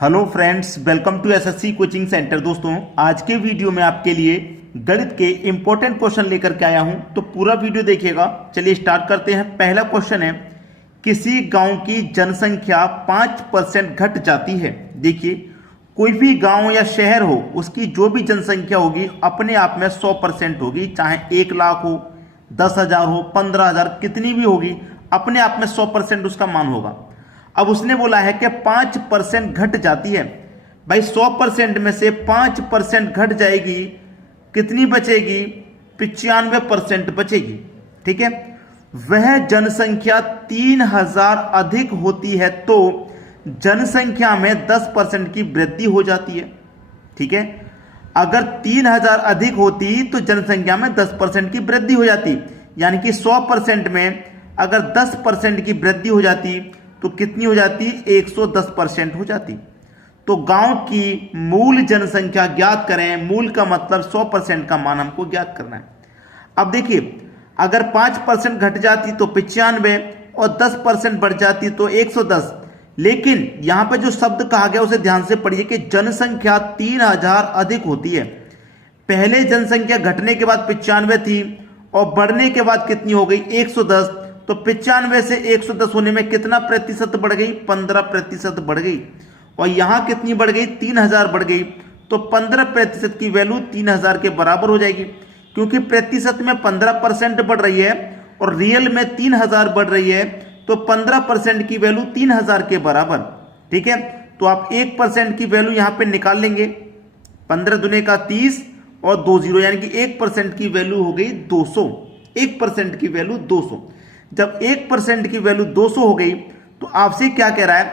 Hello friends, welcome to SSC coaching centre. दोस्तों, आज के वीडियो में आपके लिए गणित के इंपॉर्टेंट क्वेश्चन लेकर के आया हूं, तो पूरा वीडियो देखिएगा। चलिए स्टार्ट करते हैं। पहला क्वेश्चन है, किसी गांव की जनसंख्या 5% घट जाती है। देखिए, कोई भी गांव या शहर हो, उसकी जो भी जनसंख्या होगी अपने आप में 100% होगी, चाहे 1 लाख हो, 10,000 हो, 15,000, कितनी भी होगी, अपने आप में 100% उसका मान होगा। अब उसने बोला है कि 5% घट जाती है। भाई 100% में से 5% घट जाएगी, कितनी बचेगी? 95% बचेगी। ठीक है, वह जनसंख्या 3,000 अधिक होती है तो जनसंख्या में 10% की वृद्धि हो जाती है। ठीक है, अगर 3,000 अधिक होती तो जनसंख्या में 10% की वृद्धि हो जाती, यानी कि 100% में अगर 10% की वृद्धि हो जाती तो कितनी हो जाती? 110% हो जाती। तो गांव की मूल जनसंख्या ज्ञात करें। मूल का मतलब 100% का मान हमको ज्ञात करना है। अब देखिए, अगर 5% घट जाती तो 95 और 10% बढ़ जाती तो 110। लेकिन यहां पे जो शब्द कहा गया उसे ध्यान से पढ़िए कि जनसंख्या 3,000 अधिक होती है। पहले जनसंख्या घटने के बाद 95 थी और बढ़ने के बाद कितनी हो गई? 110। तो 95 से 110 होने में कितना प्रतिशत बढ़ गई? 15% बढ़ गई। और यहां कितनी बढ़ गई? 3,000 बढ़ गई। तो 15% की वैल्यू 3,000 के बराबर हो जाएगी, क्योंकि प्रतिशत में 15% बढ़ रही है और रियल में 3,000 बढ़ रही है, तो 15% की वैल्यू 3,000 के बराबर। ठीक है, तो आप 1% की वैल्यू यहां पे निकाल लेंगे। 15 दूने का 30 और 2 0, यानी कि 1% की वैल्यू हो गई 200। 1% की वैल्यू 200। जब 1% की वैल्यू 200 हो गई तो आपसे क्या कह रहा है?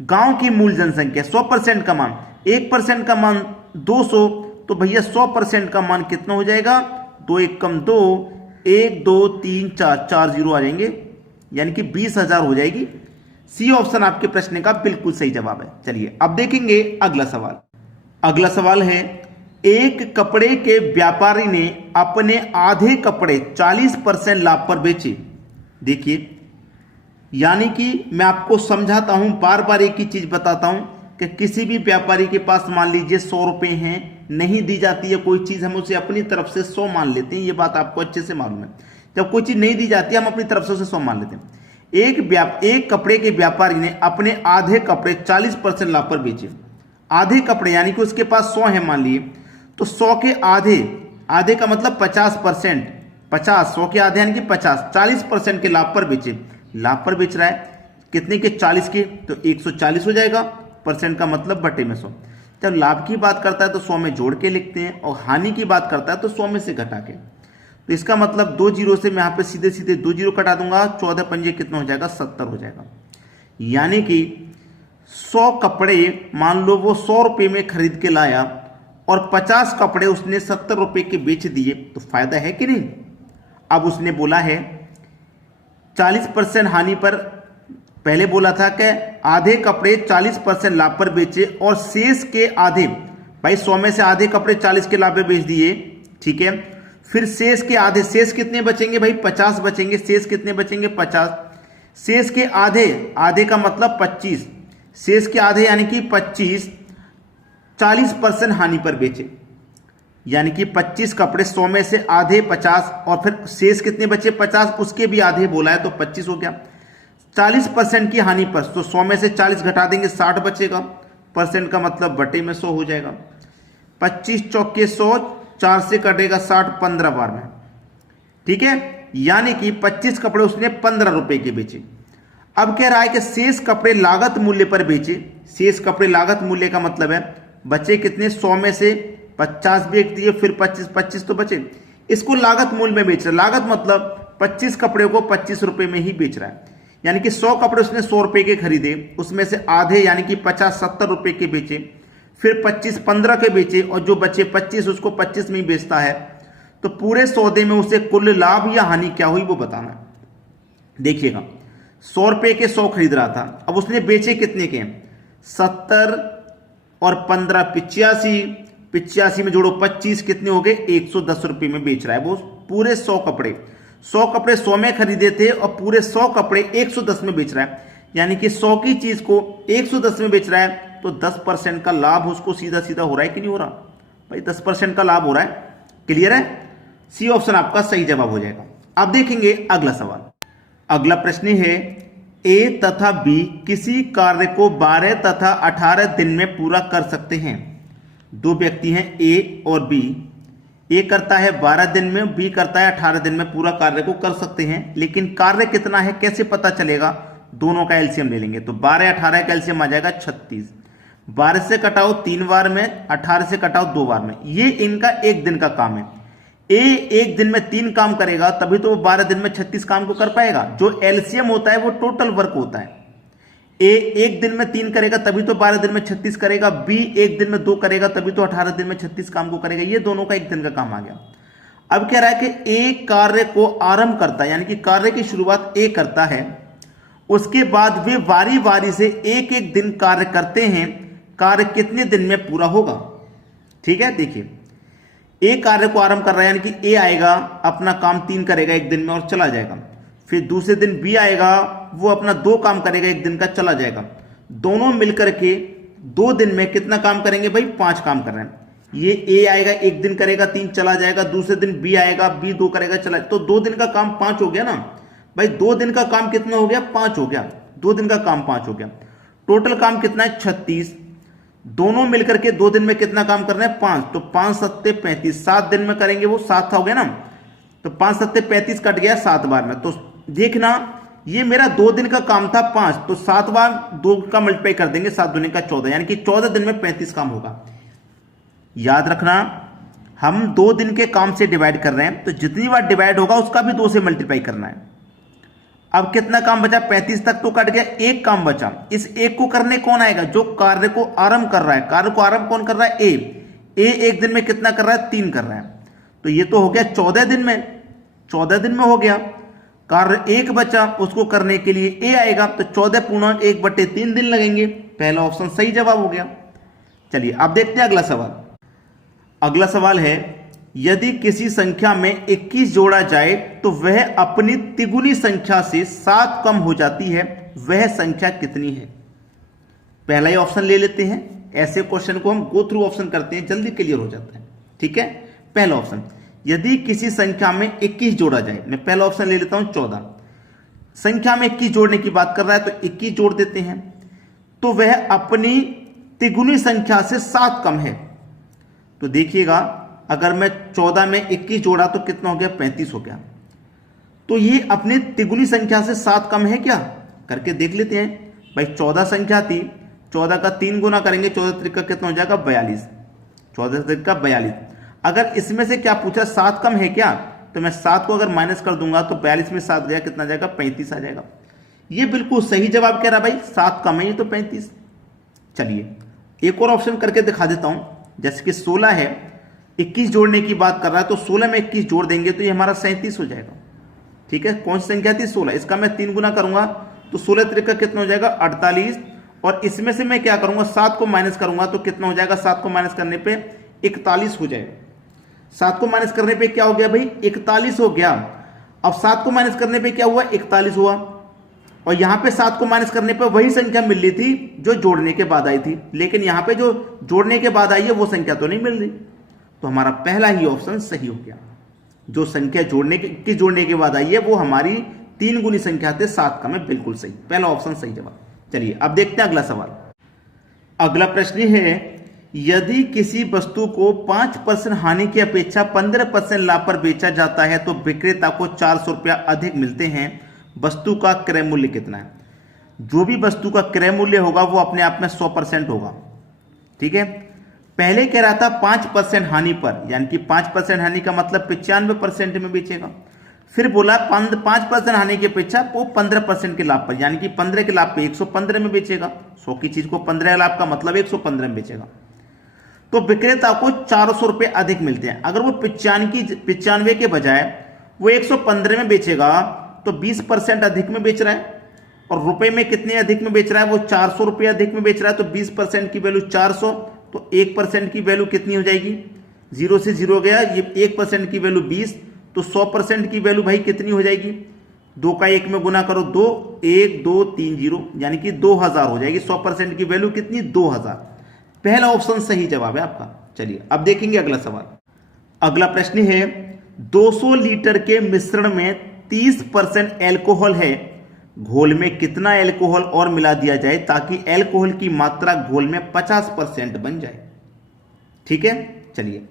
गांव की मूल जनसंख्या 100% का मान, 1% का मान 200, तो भैया 100% का मान कितना हो जाएगा? 2 1 कम 2, 1 2 3 4, 4 0 आ जाएंगे, यानी कि 20,000 हो जाएगी। सी ऑप्शन आपके प्रश्न का बिल्कुल सही जवाब है। चलिए अब देखेंगे अगला सवाल। अगला सवाल है, एक कपड़े के व्यापारी ने अपने आधे कपड़े 40% लाभ पर बेचे। देखिए, यानी कि मैं आपको समझाता हूं, बार बार एक ही चीज बताता हूं कि किसी भी व्यापारी के पास मान लीजिए 100 रुपए हैं, नहीं दी जाती है कोई चीज, हम उसे अपनी तरफ से 100 मान लेते हैं। ये बात आपको अच्छे से मालूम है। जब कोई चीज नहीं दी जाती है हम अपनी तरफ से उसे 100 मान लेते हैं। एक कपड़े के व्यापारी ने अपने आधे कपड़े 40% लाभ पर बेचे। आधे कपड़े यानी कि उसके पास 100 है मान लिए, तो 100 के आधे, आधे का मतलब 50%, 100 के आधे यानी कि 40% के लाभ पर बेचे। लाभ पर बेच रहा है कितने के? 40 के, तो 140 हो जाएगा। परसेंट का मतलब बटे में 100। जब लाभ की बात करता है तो 100 में जोड़ के लिखते हैं, और हानि की बात करता है तो 100 में से घटा के। तो इसका मतलब 2 0 से मैं यहाँ पे सीधे सीधे 2 0 कटा दूंगा, 14 पंजे कितना हो जाएगा? 70 हो जाएगा। यानी कि 100 कपड़े मान लो वो 100 रुपये में खरीद के लाया और 50 कपड़े उसने 70 रुपये के बेच दिए, तो फायदा है कि नहीं? अब उसने बोला है 40% हानि पर, पहले बोला था कि आधे कपड़े 40% लाभ पर बेचे और शेष के आधे, भाई 100 में से आधे कपड़े 40 के लाभ पे बेच दिए। ठीक है, फिर शेष के आधे, शेष कितने बचेंगे भाई? 50 बचेंगे। शेष कितने बचेंगे? 50। शेष के आधे, आधे का मतलब 25, शेष के आधे यानी कि 25, 40% हानि पर बेचे, यानी कि 25 कपड़े 100 में से आधे 50, और फिर शेष कितने बचे? 50, उसके भी आधे बोला है तो 25 हो गया। 40% की हानि पर, तो 100 में से 40 घटा देंगे, 60 बचेगा। परसेंट का मतलब बटे में 100 हो जाएगा। 25 चौके 100, 4 से कटेगा 60, 15 बार में। ठीक है, यानी कि 25 कपड़े उसने 15 रुपए के बेचे। अब कह रहा है कि शेष कपड़े लागत मूल्य पर बेचे। शेष कपड़े लागत मूल्य का मतलब है बचे कितने? 100 में से 50 बेच दिए, फिर 25 तो बचे। इसको लागत मूल्य में बेच रहा है। लागत मतलब 25 कपड़े को 25 रुपए में ही बेच रहा है, यानी कि 100 कपड़े उसने 100 रुपए के खरीदे, उसमें से आधे यानी कि 50 70 रुपए के बेचे, फिर 25 15 के बेचे, और जो बचे 25 उसको 25 में ही बेचता है। तो पूरे सौदे में उसे कुल लाभ या हानि क्या हुई वो बताना है। देखिएगा, 100 रुपए के 100 खरीद रहा था, अब उसने बेचे कितने के? 70 और 15 85, 85 में जोड़ो 25, कितने हो गए? 110 रुपए में बेच रहा है वो पूरे 100 कपड़े। 100 कपड़े 100 में खरीदे थे और पूरे 100 कपड़े 110 में बेच रहा है, यानी कि 100 की चीज को 110 में बेच रहा है, तो 10% का लाभ उसको सीधा सीधा हो रहा है कि नहीं हो रहा भाई? 10% का लाभ हो रहा है। क्लियर है? सी ऑप्शन आपका सही जवाब हो जाएगा। अब देखेंगे अगला सवाल। अगला प्रश्न है, ए तथा बी किसी कार्य को 12 तथा 18 दिन में पूरा कर सकते हैं। दो व्यक्ति हैं ए और बी। ए करता है 12 दिन में, बी करता है 18 दिन में, पूरा कार्य को कर सकते हैं। लेकिन कार्य कितना है कैसे पता चलेगा? दोनों का एलसीएम ले लेंगे तो 12 18 का एलसीएम आ जाएगा 36। 12 से कटाओ 3 बार में, 18 से कटाओ 2 बार में। ये इनका एक दिन का काम है। ए एक दिन में 3 काम करेगा तभी तो वो 12 दिन में 36 काम को कर पाएगा। जो एलसीएम होता है वो टोटल वर्क होता है। ए एक दिन में 3 करेगा तभी तो 12 दिन में 36 करेगा। बी एक दिन में 2 करेगा तभी तो 18 दिन में 36 काम को करेगा। ये दोनों का एक दिन का काम आ गया। अब कह रहा है कि ए कार्य को आरंभ करता है, यानी कि कार्य की शुरुआत ए करता है, उसके बाद वे वारी वारी से एक एक दिन कार्य करते हैं। कार्य कितने दिन में पूरा होगा? ठीक है, देखिए ए कार्य को आरंभ कर रहा है, यानी कि ए आएगा अपना काम 3 करेगा एक दिन में और चला जाएगा। फिर दूसरे दिन बी आएगा, वो अपना 2 काम करेगा एक दिन का, चला जाएगा। दोनों मिलकर के 2 दिन में कितना काम करेंगे भाई? 5 काम कर रहे हैं। ये ए आएगा एक दिन करेगा 3 चला जाएगा। दूसरे दिन बी आएगा, बी 2 करेगा चला, तो 2 दिन का काम 5 हो गया ना भाई। 2 दिन का काम कितना हो गया? 5 हो गया। 2 दिन का काम 5 हो गया। टोटल काम कितना है? 36। दोनों मिलकर के 2 दिन में कितना काम कर रहे हैं? 5। तो 5 सत्ते 35, 7 दिन में करेंगे वो 7 हो गया ना। तो 5 सत्ते 35 कट गया 7 बार में। तो देखना ये मेरा 2 दिन का काम था 5, तो 7 बार 2 का मल्टीप्लाई कर देंगे, 7 दूनी का 14, यानी कि 14 दिन में 35 काम होगा। याद रखना हम 2 दिन के काम से डिवाइड कर रहे हैं, तो जितनी बार डिवाइड होगा उसका भी 2 से मल्टीप्लाई करना है। अब कितना काम बचा? 35 तक तो कट गया, एक काम बचा। इस एक को करने कौन आएगा? जो कार्य को आरंभ कर रहा है। कार्य को आरंभ कौन कर रहा है? ए एक दिन में कितना कर रहा है? 3 कर रहा है। तो ये तो हो गया 14 दिन में, 14 दिन में हो गया। कार्य एक बचा, उसको करने के लिए ए आएगा, तो 14 पूर्ण 1/3 दिन लगेंगे। पहला ऑप्शन सही जवाब हो गया। चलिए अब देखते हैं अगला सवाल। अगला सवाल है, यदि किसी संख्या में 21 जोड़ा जाए तो वह अपनी तिगुनी संख्या से 7 कम हो जाती है, वह संख्या कितनी है? पहला ही ऑप्शन ले लेते हैं। ऐसे क्वेश्चन को हम गो थ्रू ऑप्शन करते हैं, जल्दी क्लियर हो जाता है। ठीक है, पहला ऑप्शन, यदि किसी संख्या में 21 जोड़ा जाए, मैं पहला ऑप्शन ले लेता हूं 14। संख्या में 21 जोड़ने की बात कर रहा है तो 21 जोड़ देते हैं, तो वह अपनी तिगुनी संख्या से 7 कम है। तो देखिएगा अगर मैं 14 में 21 जोड़ा तो कितना हो गया? 35 हो गया। तो ये अपनी तिगुनी संख्या से 7 कम है क्या? करके देख लेते हैं भाई। 14 संख्या थी, 14 का 3 गुना करेंगे, 14 त्रिक का कितना हो जाएगा? 42। 14 त्रिक का 42। अगर इसमें से क्या पूछा 7 कम है क्या, तो मैं 7 को अगर माइनस कर दूंगा तो 42 में 7 गया, कितना जाएगा? 35 आ जाएगा। ये बिल्कुल सही जवाब कह रहा भाई, 7 कम है ये तो 35। चलिए एक और ऑप्शन करके दिखा देता हूं। जैसे कि 16 है, 21 जोड़ने की बात कर रहा है, तो 16 में 21 जोड़ देंगे तो ये हमारा 37 हो जाएगा। ठीक है, कौन सी संख्या थी? 16। इसका मैं 3 गुना करूंगा तो 16 त्रिक का कितना हो जाएगा? 48। और इसमें से मैं क्या करूंगा? 7 को माइनस करूंगा तो कितना हो जाएगा? 7 को माइनस करने पे 41 हो जाएगा। 7 को माइनस करने पे क्या हो गया भाई? 41 हो गया। अब 7 को माइनस करने पे क्या हुआ? 41 हुआ। और यहां पे 7 को माइनस करने पे वही संख्या मिल रही थी जो जोड़ने के बाद आई थी, लेकिन यहां पे जो जोड़ने के बाद आई है वो संख्या तो नहीं मिल रही। तो हमारा पहला ही ऑप्शन सही हो गया। जो संख्या जोड़ने के बाद आई है वो हमारी 3 गुनी संख्या थे, 7 कम है। बिल्कुल सही, पहला ऑप्शन सही जवाब। चलिए अब देखते हैं अगला सवाल। अगला प्रश्न है, यदि किसी वस्तु को 5% हानि की अपेक्षा 15% लाभ पर बेचा जाता है तो विक्रेता को 400 रुपया अधिक मिलते हैं। वस्तु का क्रय मूल्य कितना है? जो भी वस्तु का क्रय मूल्य होगा वो अपने आप में 100% होगा। ठीक है, पहले कह रहा था 5% हानि पर, यानी कि 5% हानि का मतलब 95% में बेचेगा। फिर बोला 5% हानि की अपेक्षा वो 15% के लाभ पर, यानी कि 15 के लाभ पे 115 में बेचेगा। 100 की चीज को 15 लाभ का मतलब 115 में बेचेगा। तो विक्रेता को 400 रुपए अधिक मिलते हैं। अगर वो 95 के बजाय वो 115 में बेचेगा तो 20% अधिक में बेच रहा है। और रुपए में कितने अधिक में बेच रहा है? वो 400 रुपये अधिक में बेच रहा है। तो 20% की वैल्यू 400, तो 1% की वैल्यू कितनी हो जाएगी? 0 से 0 गया, ये 1% की वैल्यू 20, तो 100% की वैल्यू भाई कितनी हो जाएगी? 2 का 1 में गुना करो 2, 1 2 3 0 यानी कि 2000 हो जाएगी। 100% की वैल्यू कितनी? 2000। पहला ऑप्शन सही जवाब है आपका। चलिए अब देखेंगे अगला सवाल। अगला प्रश्न है 200 लीटर के मिश्रण में 30% एल्कोहल है, घोल में कितना एल्कोहल और मिला दिया जाए ताकि एल्कोहल की मात्रा घोल में 50% बन जाए? ठीक है, चलिए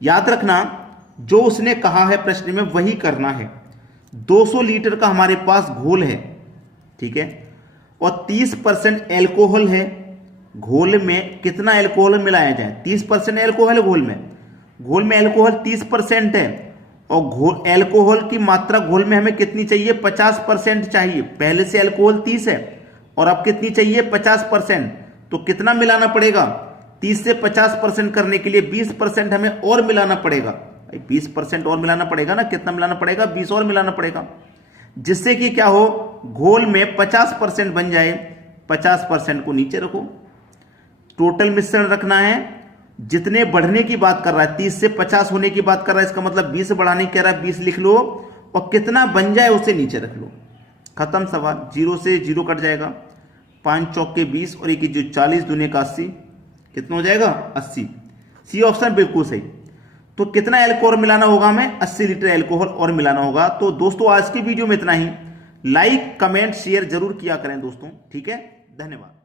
याद रखना जो उसने कहा है प्रश्न में वही करना है। 200 लीटर का हमारे पास घोल है, ठीक है, और 30% एल्कोहल है, घोल में कितना एल्कोहल मिलाया जाए? 30% एल्कोहल है घोल में एल्कोहल 30% है, और एल्कोहल की मात्रा घोल में हमें कितनी चाहिए? 50% चाहिए। पहले से एल्कोहल 30 है और अब कितनी चाहिए? 50%। तो कितना मिलाना पड़ेगा? 30 से 50% करने के लिए 20% हमें और मिलाना पड़ेगा। 20% और मिलाना पड़ेगा ना, कितना मिलाना पड़ेगा? 20 और मिलाना पड़ेगा, जिससे कि क्या हो, घोल में 50% बन जाए। 50% को नीचे रखो। टोटल मिश्रण रखना है, जितने बढ़ने की बात कर रहा है 30 से 50 होने की बात कर रहा है, इसका मतलब 20 बढ़ाने की कह रहा है, 20 लिख लो और कितना बन जाए उसे नीचे रख लो। खत्म सवाल। 0 से 0 कट जाएगा, 5 चौके 20 और 1 जो 40 दूने का 80, कितना हो जाएगा? 80। सी ऑप्शन बिल्कुल सही। तो कितना एल्कोहल मिलाना होगा हमें? 80 लीटर एल्कोहल और मिलाना होगा। तो दोस्तों आज की वीडियो में इतना ही। लाइक कमेंट शेयर जरूर किया करें दोस्तों, ठीक है, धन्यवाद।